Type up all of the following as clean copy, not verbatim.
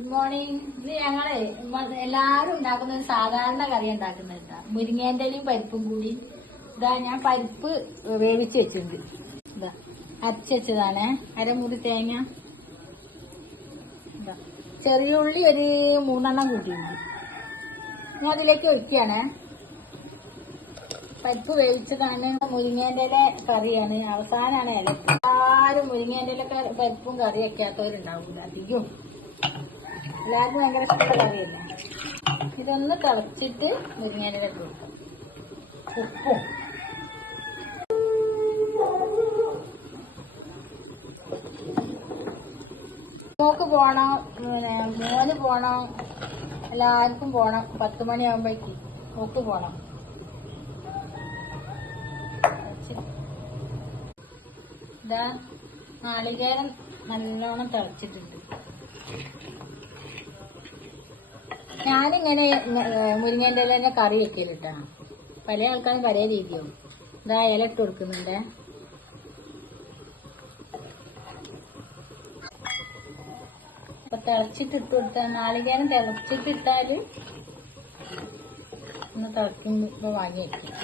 Good morning. ഇത് ഞങ്ങള് എല്ലാരും ഉണ്ടാക്കുന്ന ഒരു സാധാരണ കറി ഉണ്ടാക്കുന്നുണ്ട്. മുരിങ്ങേന്റെയും പരിപ്പും കൂടി. ഇതാ ഞാൻ പരിപ്പ് വേവിച്ച് വെച്ചിട്ടുണ്ട്. ഇതാ അരച്ച് വെച്ചതാണ്. അരമുറി തേങ്ങ, ഇതാ ചെറിയ ഉള്ളി ഒരു 3 കൂട്ടിയിട്ടുണ്ട്. ഞാൻ അതിലേക്ക് ഒഴിക്കുകയാണ്. പരിപ്പ് വേവിച്ചതാണ്. മുരിങ്ങേന്റെ കറിയാണ്. അവസാനാണ് ഇല. ആരും മുരിങ്ങേന്റെ പരിപ്പും കറി വെക്കാത്തവരുണ്ടാവില്ല. അധികം എല്ലാവർക്കും ഭയങ്കര ഇഷ്ടമുള്ള കറിയല്ലേ. ഇതൊന്ന് തിളച്ചിട്ട് മുരിങ്ങേന്റെ ഇട്ട് കൊടുക്കും. ഉപ്പും മോക്ക് പോണം, മോന് പോണം, എല്ലാവർക്കും പോണം. 10 മണിയാകുമ്പോഴേക്ക് മോക്ക് പോണം. ഇതാ നാളികേരം നല്ലോണം തിളച്ചിട്ടുണ്ട്. ഞാനിങ്ങനെ മുരിങ്ങേന്റെ ഇല കറി വെക്കലിട്ടാ. പല ആൾക്കാരും പല രീതിയാവും. ഇതാ ഇല ഇട്ട് കൊടുക്കുന്നുണ്ട്. അപ്പൊ തിളച്ചിട്ട് ഇട്ട് കൊടുത്താൽ നാളികേരം തിളച്ചിട്ടിട്ടാല് ഒന്ന് തിളക്കുമ്പോ വാങ്ങി വെക്കും.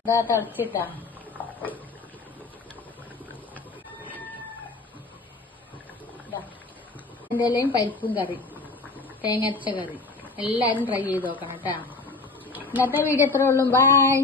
ഇതാ തിളച്ചിട്ടാ. ഇതിന്റെയും പരിപ്പും കറി, തേങ്ങ അരച്ച കറി എല്ലാരും ട്രൈ ചെയ്ത് നോക്കണം കേട്ടാ. ഇന്നത്തെ വീഡിയോ എത്രേ ഉള്ളൂ. ബൈ.